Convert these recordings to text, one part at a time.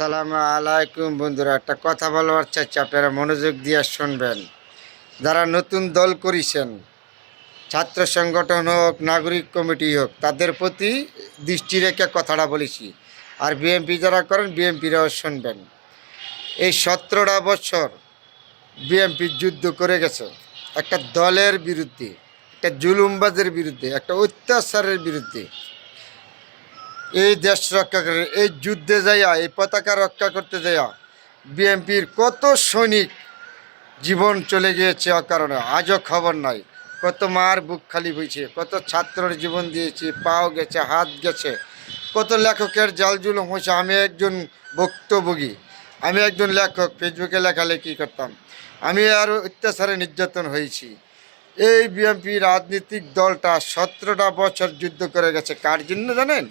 আসসালামু আলাইকুম বন্ধুরা, একটা কথা বলবার চাচ্ছি, আপনারা মনোযোগ দিয়ে শুনবেন। যারা নতুন দল করেছেন, ছাত্র সংগঠন হোক, নাগরিক কমিটি হোক, তাদের প্রতি দৃষ্টি রেখে কথাটা বলেছি। আর বিএনপি যারা করেন, বিএনপিরাও শুনবেন। এই 17টা বছর বিএনপি যুদ্ধ করে গেছে একটা দলের বিরুদ্ধে, একটা জুলুমবাজের বিরুদ্ধে, একটা অত্যাচারের বিরুদ্ধে। এই দেশ রক্ষা করে, এই যুদ্ধে যাইয়া, এই পতাকা রক্ষা করতে যাইয়া বিএনপির কত সৈনিক জীবন চলে গিয়েছে অকারণে, আজও খবর নাই। কত মার বুক খালি হয়েছে, কত ছাত্রের জীবন দিয়েছে, পাও গেছে, হাত গেছে, কত লেখকের জাল জুলুম হয়েছে। আমি একজন ভুক্তভোগী, আমি একজন লেখক, ফেসবুকে লেখালেখি করতাম। আমি আরও অত্যাচারে নির্যাতন হয়েছি। এই বিএনপি রাজনৈতিক দলটা 17টা বছর যুদ্ধ করে গেছে। কার জন্য জানেন?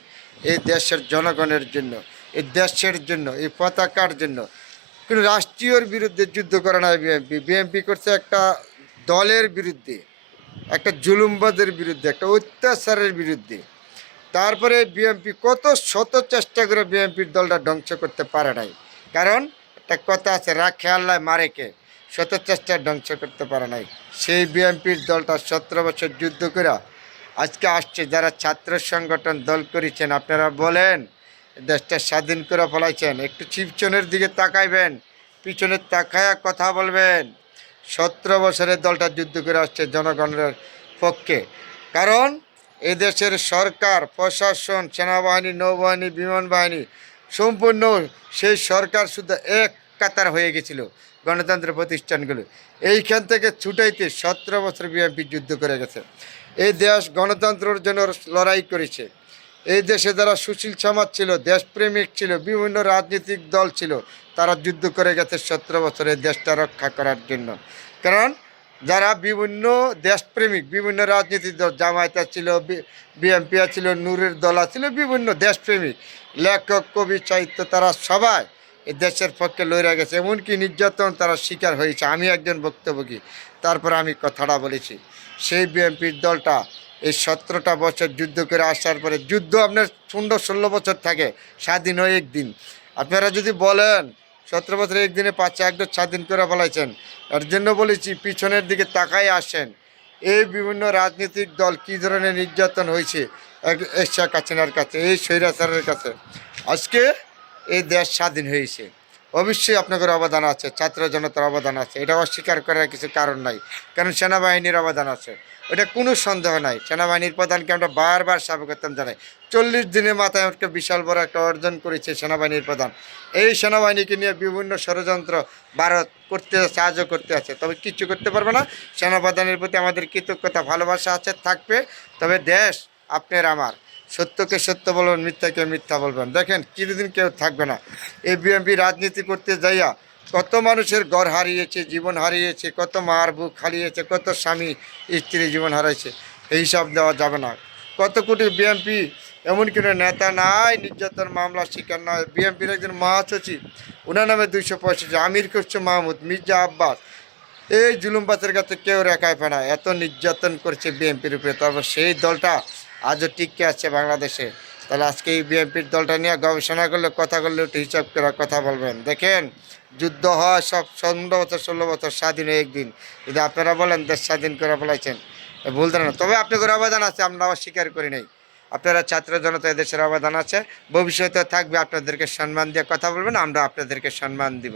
এই দেশের জনগণের জন্য, এই দেশের জন্য, এই পতাকার জন্য। কিন্তু রাষ্ট্রীয়র বিরুদ্ধে যুদ্ধ করে না বিএনপি। বিএনপি করছে একটা দলের বিরুদ্ধে, একটা জুলুমবাদের বিরুদ্ধে, একটা অত্যাচারের বিরুদ্ধে। তারপরে বিএনপি কত শত চেষ্টা করে বিএনপির দলটা ধ্বংস করতে পারে নাই। কারণ একটা কথা আছে, রাখে আল্লাহ মারেকে। শত চেষ্টা ধ্বংস করতে পারে নাই। সেই বিএনপির দলটা 17 বছর যুদ্ধ করে আজকে আসছে। যারা ছাত্র সংগঠন দল করেছেন, আপনারা বলেন দেশটা স্বাধীন করে ফেলাইছেন, একটু পিছনের দিকে তাকাইবেন, পিছনে তাকায়া কথা বলবেন। 17 বছরের দলটা যুদ্ধ করে আসছে জনগণের পক্ষে। কারণ এদেশের সরকার, প্রশাসন, সেনাবাহিনী, নৌবাহিনী, বিমান বাহিনী সম্পূর্ণ সেই সরকার শুধু এক কাতার হয়ে গেছিল গণতন্ত্র প্রতিষ্ঠানগুলো। এইখান থেকে ছুটাইতে 17 বছর বিএনপি যুদ্ধ করে গেছে। এই দেশ গণতন্ত্রের জন্য লড়াই করেছে। এই দেশে যারা সুশীল সমাজ ছিল, দেশপ্রেমিক ছিল, বিভিন্ন রাজনৈতিক দল ছিল, তারা যুদ্ধ করে গেছে 17 বছরে দেশটা রক্ষা করার জন্য। কারণ যারা বিভিন্ন দেশপ্রেমিক, বিভিন্ন রাজনীতিক দল, জামায়াত ছিল, বিএনপি ছিল, নূরের দল ছিল, বিভিন্ন দেশপ্রেমিক লেখক, কবি, সাহিত্য, তারা সবাই এই দেশের পক্ষে লড়ে গেছে। এমনকি নির্যাতন তারা শিকার হয়েছে। আমি একজন ভুক্তভোগী, তারপর আমি কথাটা বলেছি। সেই বিএনপির দলটা এই 17টা বছর যুদ্ধ করে আসার পরে, যুদ্ধ আপনার 16 বছর থাকে, স্বাধীন হয়ে একদিন। আপনারা যদি বলেন 17 বছরে একদিনে পাচ্ছে, একদম স্বাধীন করে ফেলাইছেন। এর জন্য বলেছি পিছনের দিকে তাকাই আসেন। এই বিভিন্ন রাজনৈতিক দল কী ধরনের নির্যাতন হয়েছে শেখ হাসিনার কাছে, এই স্বৈরাচারের কাছে, আজকে এই দেশ স্বাধীন হয়েছে। অবশ্যই আপনাদের অবদান আছে, ছাত্র জনতার অবদান আছে, এটা অস্বীকার করার কিছু কারণ নাই। কারণ সেনাবাহিনীর অবদান আছে, এটা কোনো সন্দেহ নাই। সেনাবাহিনীর প্রধানকে আমরা বারবার স্বাগতম জানাই। 40 দিনের মাথায় একটা বিশাল বড় একটা অর্জন করেছে সেনাবাহিনীর প্রধান। এই সেনাবাহিনীকে নিয়ে বিভিন্ন ষড়যন্ত্র ভারত করতে সাহায্য করতে আছে, তবে কিচ্ছু করতে পারবে না। সেনাপ্রধানের প্রতি আমাদের কৃতজ্ঞতা, ভালোবাসা আছে, থাকবে। তবে দেশ আপনার আমার, সত্যকে সত্য বলবেন, মিথ্যাকে মিথ্যা বলবেন। দেখেন কিছুদিন কেউ থাকবে না। এই বিএনপি রাজনীতি করতে যাইয়া কত মানুষের ঘর হারিয়েছে, জীবন হারিয়েছে, কত মার বুক হারিয়েছে, কত স্বামী স্ত্রী জীবন হারাইছে, এই হিসাব দেওয়া যাবে না। কত কোটি বিএনপি এমন কোনো নেতা নাই নির্যাতন মামলার শিকার নয়। বিএনপির একজন মহাসচিব, ওনার নামে 265, আমির করছে মাহমুদ, মির্জা আব্বাস, এই জুলুমবাজের কাছে কেউ রেখায় ফেনা, এত নির্যাতন করছে বিএনপির উপরে। তারপর সেই দলটা আজও টিকে আছে বাংলাদেশে। তাহলে আজকে এই বিএনপির দলটা নিয়ে গবেষণা করলে, কথা করলে একটু হিসাব করে কথা বলবেন। দেখেন যুদ্ধ হয় সব 15 বছর 16 বছর, স্বাধীন হয়ে একদিন। যদি আপনারা বলেন দেশ স্বাধীন করে ফেলাইছেন, ভুলতে না। তবে আপনাদের অবদান আছে, আমরা অস্বীকার করি নাই। আপনারা ছাত্র জনতা, এদেশের অবদান আছে, ভবিষ্যতে থাকবে। আপনাদেরকে সম্মান দিয়ে কথা বলবেন, আমরা আপনাদেরকে সম্মান দিব।